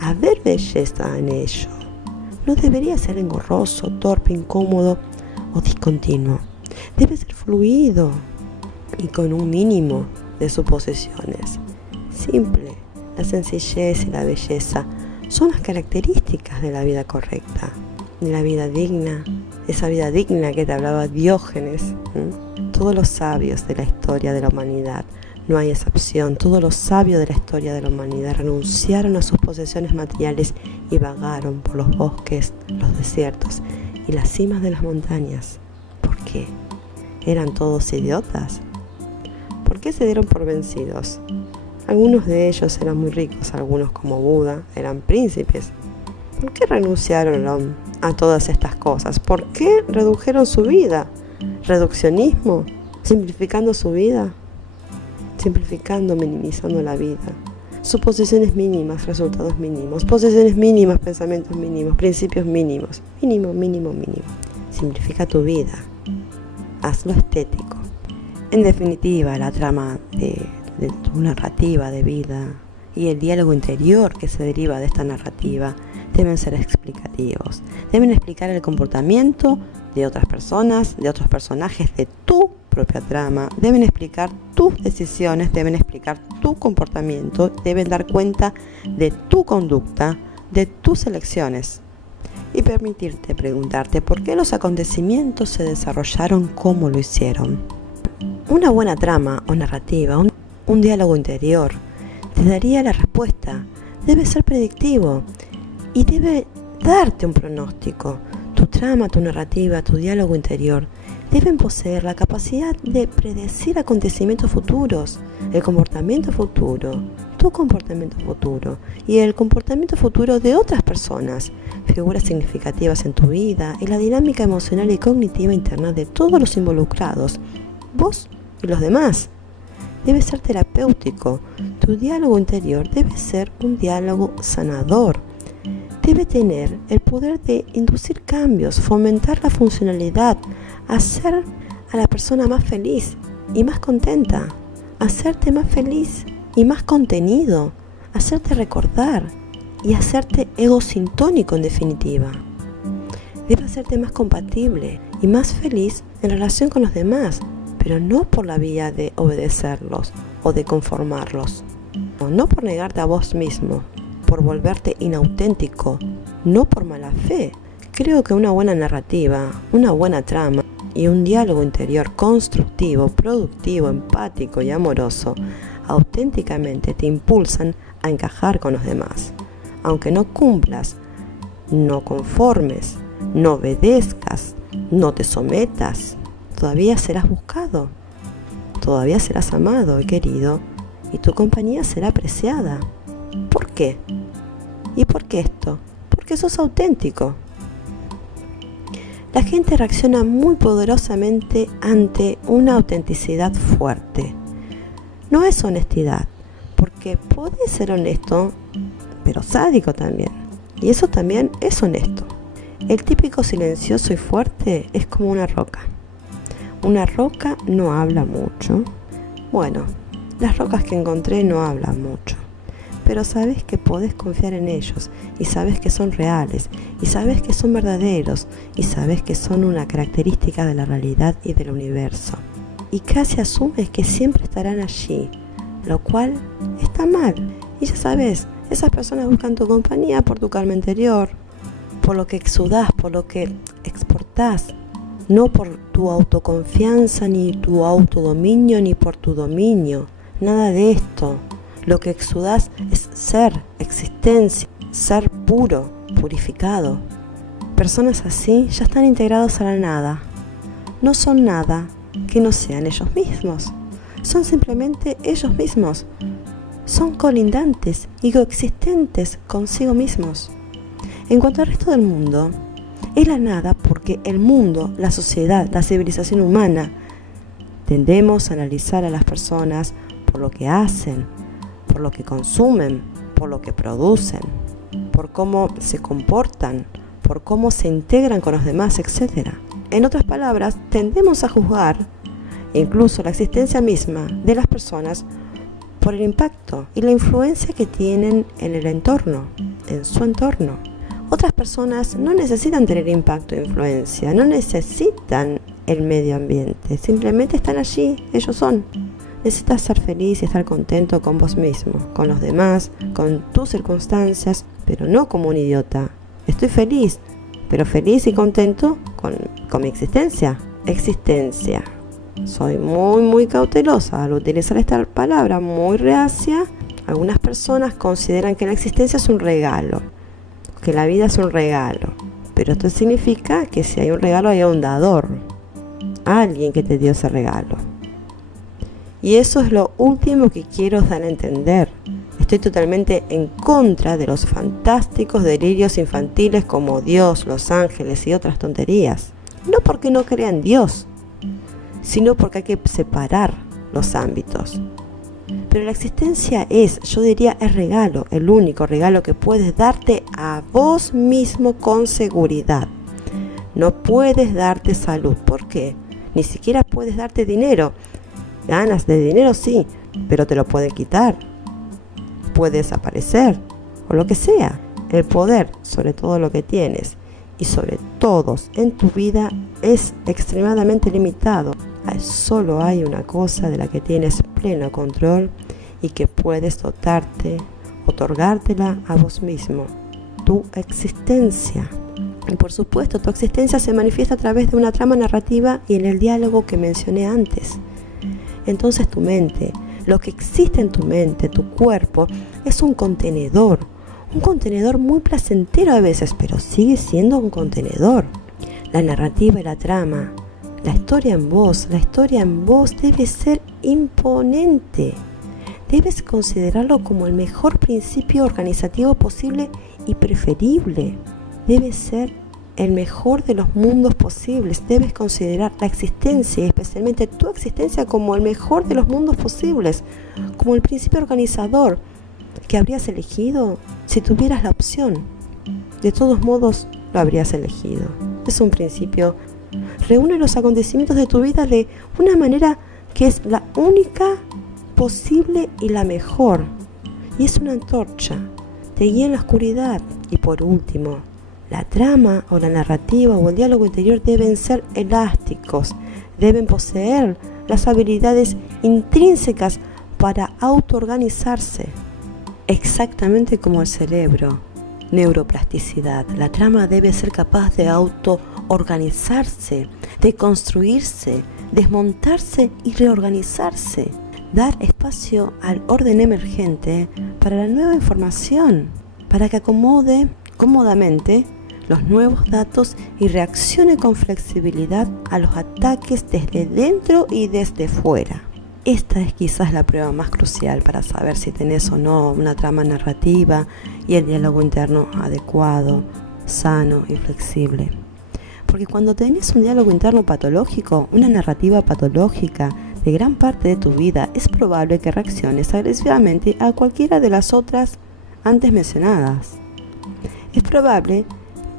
haber belleza en ello. No debería ser engorroso, torpe, incómodo o discontinuo. Debe ser fluido y con un mínimo de suposiciones. Simple, la sencillez y la belleza son las características de la vida correcta, de la vida digna, esa vida digna que te hablaba Diógenes. Todos los sabios de la historia de la humanidad, no hay excepción, todos los sabios de la historia de la humanidad renunciaron a sus posesiones materiales y vagaron por los bosques, los desiertos y las cimas de las montañas. ¿Por qué? ¿Eran todos idiotas? ¿Por qué se dieron por vencidos? Algunos de ellos eran muy ricos, algunos como Buda eran príncipes. ¿Por qué renunciaron a todas estas cosas? ¿Por qué redujeron su vida? ¿Reduccionismo? ¿Simplificando su vida? Simplificando, minimizando la vida. Suposiciones mínimas, resultados mínimos. Posesiones mínimas, pensamientos mínimos, principios mínimos. Mínimo, mínimo, mínimo. Simplifica tu vida. Hazlo estético. En definitiva, la trama de tu narrativa de vida y el diálogo interior que se deriva de esta narrativa deben ser explicativos. Deben explicar el comportamiento de otras personas, de otros personajes, de tu propia trama. Deben explicar tus decisiones, deben explicar tu comportamiento, deben dar cuenta de tu conducta, de tus elecciones y permitirte preguntarte por qué los acontecimientos se desarrollaron como lo hicieron. Una buena trama o narrativa, un diálogo interior, te daría la respuesta. Debe ser predictivo y debe darte un pronóstico. Tu trama, tu narrativa, tu diálogo interior deben poseer la capacidad de predecir acontecimientos futuros, el comportamiento futuro, tu comportamiento futuro y el comportamiento futuro de otras personas, figuras significativas en tu vida y la dinámica emocional y cognitiva interna de todos los involucrados, vos y los demás. Debe ser terapéutico. Tu diálogo interior debe ser un diálogo sanador. Debe tener el poder de inducir cambios, fomentar la funcionalidad, hacer a la persona más feliz y más contenta, hacerte más feliz y más contenido, hacerte recordar y hacerte egosintónico en definitiva. Debe hacerte más compatible y más feliz en relación con los demás, pero no por la vía de obedecerlos o de conformarlos, no por negarte a vos mismo, por volverte inauténtico, no por mala fe. Creo que una buena narrativa, una buena trama y un diálogo interior constructivo, productivo, empático y amoroso auténticamente te impulsan a encajar con los demás. Aunque no cumplas, no conformes, no obedezcas, no te sometas, todavía serás buscado, todavía serás amado y querido y tu compañía será apreciada. ¿Por qué? ¿Y por qué esto? Porque sos auténtico. La gente reacciona muy poderosamente ante una autenticidad fuerte. No es honestidad, porque podés ser honesto, pero sádico también. Y eso también es honesto. El típico silencioso y fuerte es como una roca. Una roca no habla mucho. Bueno, las rocas que encontré no hablan mucho. Pero sabes que podés confiar en ellos y sabes que son reales y sabes que son verdaderos y sabes que son una característica de la realidad y del universo. Y casi asumes que siempre estarán allí, lo cual está mal. Y ya sabes, esas personas buscan tu compañía por tu calma interior, por lo que exudás, por lo que exportás, no por tu autoconfianza, ni tu autodominio, ni por tu dominio. Nada de esto. Lo que exudás es ser, existencia, ser puro, purificado. Personas así ya están integrados a la nada. No son nada que no sean ellos mismos. Son simplemente ellos mismos. Son colindantes y coexistentes consigo mismos. En cuanto al resto del mundo, es la nada porque el mundo, la sociedad, la civilización humana, tendemos a analizar a las personas por lo que hacen, por lo que consumen, por lo que producen, por cómo se comportan, por cómo se integran con los demás, etc. En otras palabras, tendemos a juzgar incluso la existencia misma de las personas por el impacto y la influencia que tienen en el entorno, en su entorno. Otras personas no necesitan tener impacto e influencia, no necesitan el medio ambiente, simplemente están allí, ellos son. Necesitas ser feliz y estar contento con vos mismo, con los demás, con tus circunstancias, pero no como un idiota. Estoy feliz, pero feliz y contento con mi existencia. Existencia. Soy muy cautelosa al utilizar esta palabra, muy reacia. Algunas personas consideran que la existencia es un regalo, que la vida es un regalo. Pero esto significa que si hay un regalo hay un dador, alguien que te dio ese regalo. Y eso es lo último que quiero dar a entender. Estoy totalmente en contra de los fantásticos delirios infantiles como Dios, los ángeles y otras tonterías. No porque no crean Dios, sino porque hay que separar los ámbitos. Pero la existencia yo diría, es regalo, el único regalo que puedes darte a vos mismo con seguridad. No puedes darte salud. ¿Por qué? Ni siquiera puedes darte dinero. Ganas de dinero sí, pero te lo pueden quitar. Puede desaparecer, o lo que sea. El poder sobre todo lo que tienes y sobre todos en tu vida es extremadamente limitado. Solo hay una cosa de la que tienes pleno control y que puedes otorgártela a vos mismo: tu existencia. Y por supuesto, tu existencia se manifiesta a través de una trama narrativa y en el diálogo que mencioné antes. Entonces tu mente, lo que existe en tu mente, tu cuerpo, es un contenedor muy placentero a veces, pero sigue siendo un contenedor. La narrativa y la trama, la historia en vos debe ser imponente. Debes considerarlo como el mejor principio organizativo posible y preferible. Debe ser el mejor de los mundos posibles. Debes considerar la existencia, y especialmente tu existencia, como el mejor de los mundos posibles, como el principio organizador que habrías elegido si tuvieras la opción. De todos modos, lo habrías elegido. Es un principio. Reúne los acontecimientos de tu vida de una manera que es la única posible y la mejor. Y es una antorcha. Te guía en la oscuridad. Y por último, la trama o la narrativa o el diálogo interior deben ser elásticos, deben poseer las habilidades intrínsecas para autoorganizarse. Exactamente como el cerebro, neuroplasticidad. La trama debe ser capaz de autoorganizarse, de construirse, desmontarse y reorganizarse. Dar espacio al orden emergente para la nueva información, para que acomode cómodamente los nuevos datos y reaccione con flexibilidad a los ataques desde dentro y desde fuera. Esta es quizás la prueba más crucial para saber si tenés o no una trama narrativa y el diálogo interno adecuado, sano y flexible. Porque cuando tenés un diálogo interno patológico, una narrativa patológica de gran parte de tu vida, es probable que reacciones agresivamente a cualquiera de las otras antes mencionadas. Es probable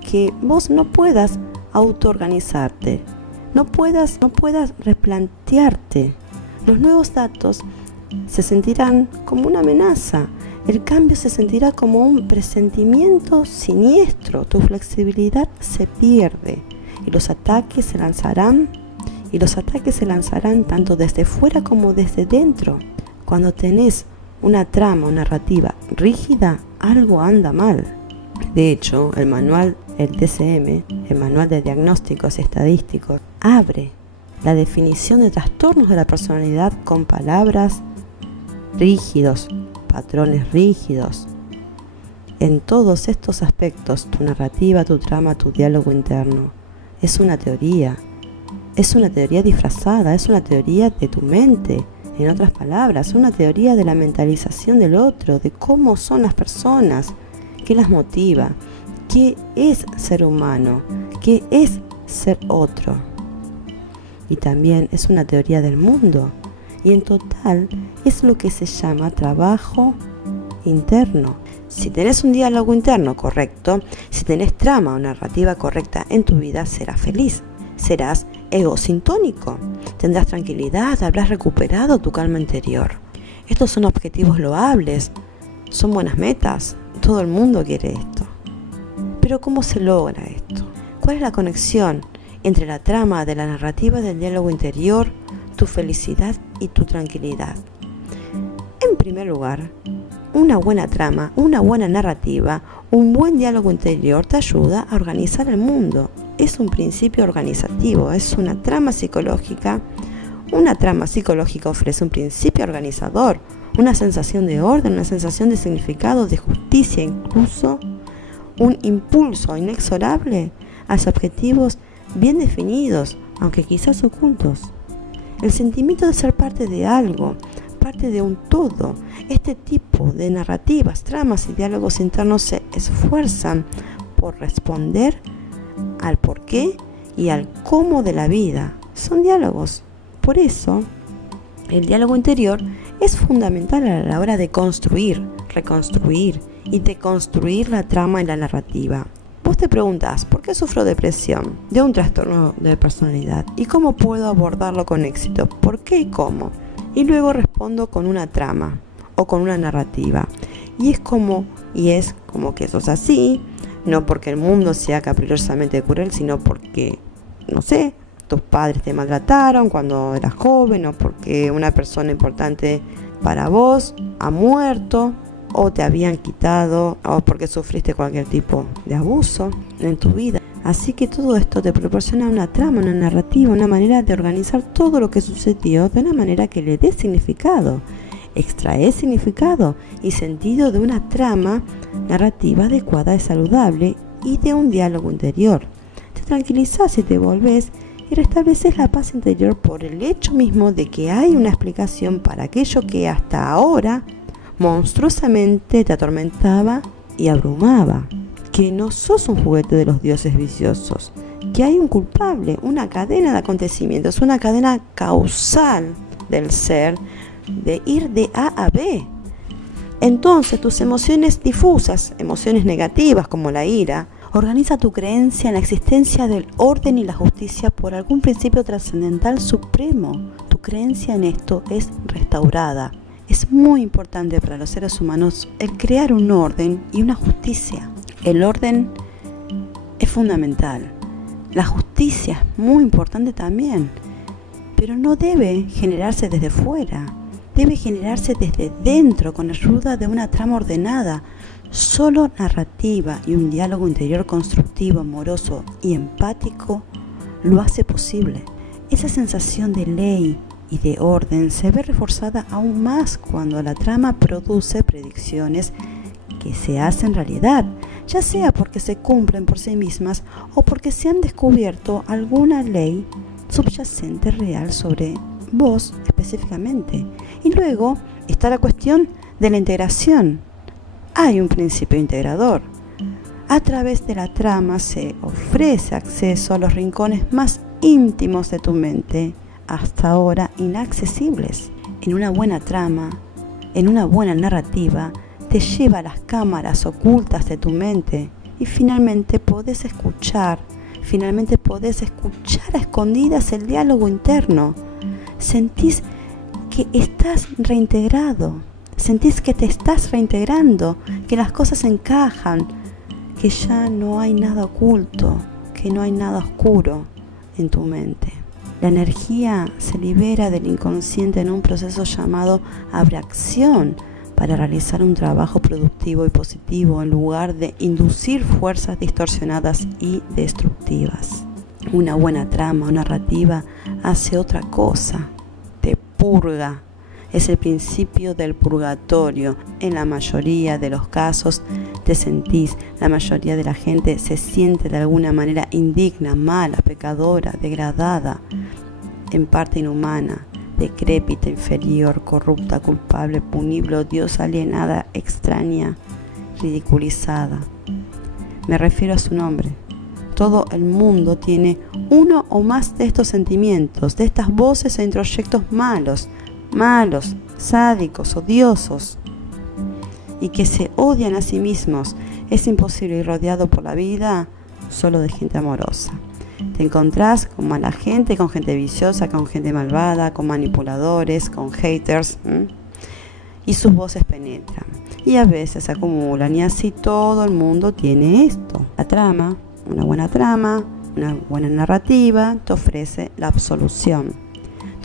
que vos no puedas autoorganizarte, no puedas replantearte. Los nuevos datos se sentirán como una amenaza. El cambio se sentirá como un presentimiento siniestro. Tu flexibilidad se pierde y los ataques se lanzarán tanto desde fuera como desde dentro. Cuando tenés una trama o narrativa rígida, algo anda mal. De hecho, el manual, el DSM, el manual de diagnósticos estadísticos, abre la definición de trastornos de la personalidad con palabras rígidos, patrones rígidos. En todos estos aspectos, tu narrativa, tu trama, tu diálogo interno, es una teoría disfrazada, es una teoría de tu mente. En otras palabras, una teoría de la mentalización del otro, de cómo son las personas, qué las motiva, qué es ser humano, qué es ser otro. Y también es una teoría del mundo. Y en total es lo que se llama trabajo interno. Si tenés un diálogo interno correcto, si tenés trama o narrativa correcta en tu vida, serás feliz. Serás egosintónico. Tendrás tranquilidad, habrás recuperado tu calma interior. Estos son objetivos loables, son buenas metas, todo el mundo quiere esto. Pero ¿cómo se logra esto? ¿Cuál es la conexión entre la trama de la narrativa del diálogo interior, tu felicidad y tu tranquilidad? En primer lugar, una buena trama, una buena narrativa, un buen diálogo interior te ayuda a organizar el mundo. Es un principio organizativo, es una trama psicológica. Una trama psicológica ofrece un principio organizador, una sensación de orden, una sensación de significado, de justicia, incluso un impulso inexorable hacia objetivos bien definidos, aunque quizás ocultos. El sentimiento de ser parte de algo, parte de un todo. Este tipo de narrativas, tramas y diálogos internos se esfuerzan por responder al porqué y al cómo de la vida. Son diálogos. Por eso, el diálogo interior es fundamental a la hora de construir, reconstruir y deconstruir la trama y la narrativa. Vos te preguntás, ¿por qué sufro depresión? De un trastorno de personalidad. ¿Y cómo puedo abordarlo con éxito? ¿Por qué y cómo? Y luego respondo con una trama o con una narrativa. Y es como que eso es así, no porque el mundo sea caprichosamente cruel, sino porque, no sé, tus padres te maltrataron cuando eras joven, o porque una persona importante para vos ha muerto, o te habían quitado, o porque sufriste cualquier tipo de abuso en tu vida. Así que todo esto te proporciona una trama, una narrativa, una manera de organizar todo lo que sucedió de una manera que le dé significado. Extrae significado y sentido de una trama narrativa adecuada y saludable y de un diálogo interior. Te tranquilizas y te volvés y restableces la paz interior por el hecho mismo de que hay una explicación para aquello que hasta ahora monstruosamente te atormentaba y abrumaba. Que no sos un juguete de los dioses viciosos, que hay un culpable, una cadena de acontecimientos, una cadena causal del ser, de ir de A a B. Entonces tus emociones difusas, emociones negativas como la ira, organiza tu creencia en la existencia del orden y la justicia por algún principio trascendental supremo. Tu creencia en esto es restaurada. Es muy importante para los seres humanos el crear un orden y una justicia. El orden es fundamental. La justicia es muy importante también, pero no debe generarse desde fuera. Debe generarse desde dentro con ayuda de una trama ordenada. Solo narrativa y un diálogo interior constructivo, amoroso y empático lo hace posible. Esa sensación de ley y de orden se ve reforzada aún más cuando la trama produce predicciones que se hacen realidad, ya sea porque se cumplen por sí mismas o porque se han descubierto alguna ley subyacente real sobre vos específicamente. Y luego está la cuestión de la integración. Hay un principio integrador. A través de la trama se ofrece acceso a los rincones más íntimos de tu mente, hasta ahora inaccesibles. En una buena trama, en una buena narrativa, te lleva a las cámaras ocultas de tu mente y finalmente podés escuchar a escondidas el diálogo interno. Sentís que estás reintegrado, sentís que te estás reintegrando, que las cosas encajan, que ya no hay nada oculto, que no hay nada oscuro en tu mente. La energía se libera del inconsciente en un proceso llamado abracción para realizar un trabajo productivo y positivo en lugar de inducir fuerzas distorsionadas y destructivas. Una buena trama o narrativa hace otra cosa, te purga. Es el principio del purgatorio. En la mayoría de los casos te sentís, la mayoría de la gente se siente de alguna manera indigna, mala, pecadora, degradada, en parte inhumana, decrépita, inferior, corrupta, culpable, punible, odiosa, alienada, extraña, ridiculizada. Me refiero a su nombre. Todo el mundo tiene uno o más de estos sentimientos, de estas voces e introyectos malos, sádicos, odiosos, y que se odian a sí mismos. Es imposible ir rodeado por la vida solo de gente amorosa. Te encontrás con mala gente, con gente viciosa, con gente malvada, con manipuladores, con haters. y sus voces penetran y a veces se acumulan y así todo el mundo tiene esto. La trama, una buena narrativa te ofrece la absolución.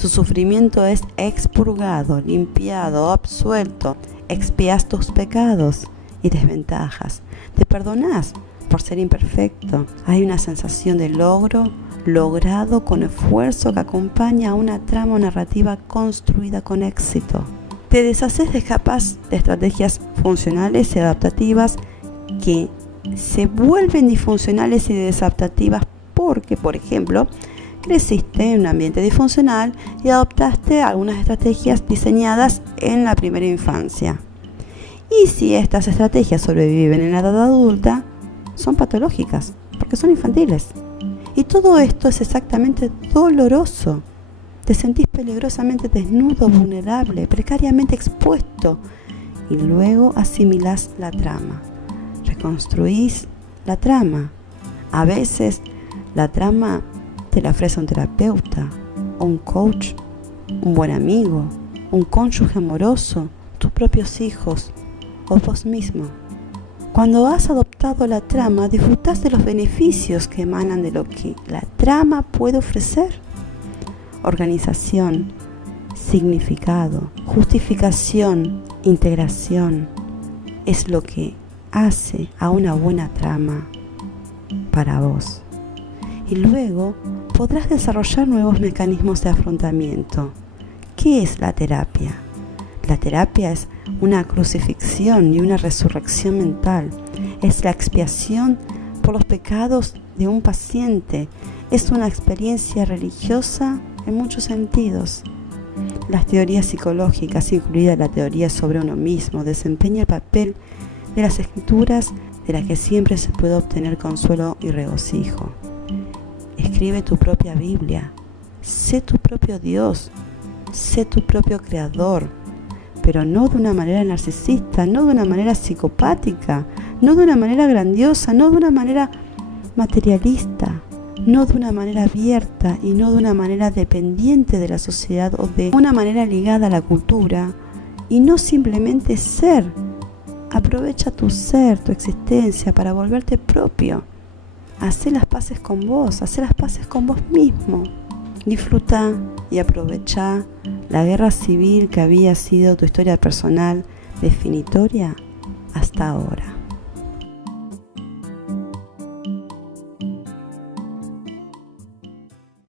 Tu sufrimiento es expurgado, limpiado, absuelto. Expias tus pecados y desventajas. Te perdonás por ser imperfecto. Hay una sensación de logro logrado con esfuerzo que acompaña a una trama narrativa construida con éxito. Te deshaces de capas de estrategias funcionales y adaptativas que se vuelven disfuncionales y desadaptativas porque, por ejemplo, creciste en un ambiente disfuncional y adoptaste algunas estrategias diseñadas en la primera infancia. Y si estas estrategias sobreviven en la edad adulta, son patológicas, porque son infantiles. Y todo esto es exactamente doloroso. Te sentís peligrosamente desnudo, vulnerable, precariamente expuesto. Y luego asimilás la trama. Reconstruís la trama. A veces la trama te la ofrece un terapeuta, o un coach, un buen amigo, un cónyuge amoroso, tus propios hijos o vos mismo. Cuando has adoptado la trama, disfrutás de los beneficios que emanan de lo que la trama puede ofrecer. Organización, significado, justificación, integración, es lo que hace a una buena trama para vos. Y luego podrás desarrollar nuevos mecanismos de afrontamiento. ¿Qué es la terapia? La terapia es una crucifixión y una resurrección mental. Es la expiación por los pecados de un paciente. Es una experiencia religiosa en muchos sentidos. Las teorías psicológicas, incluida la teoría sobre uno mismo, desempeña el papel de las escrituras de las que siempre se puede obtener consuelo y regocijo. Escribe tu propia Biblia. Sé tu propio Dios. Sé tu propio creador. Pero no de una manera narcisista, no de una manera psicopática, no de una manera grandiosa, no de una manera materialista, no de una manera abierta y no de una manera dependiente de la sociedad o de una manera ligada a la cultura, y no simplemente ser. Aprovecha tu ser, tu existencia para volverte propio. Hacé las paces con vos, hacé las paces con vos mismo. Disfruta y aprovecha la guerra civil que había sido tu historia personal definitoria hasta ahora.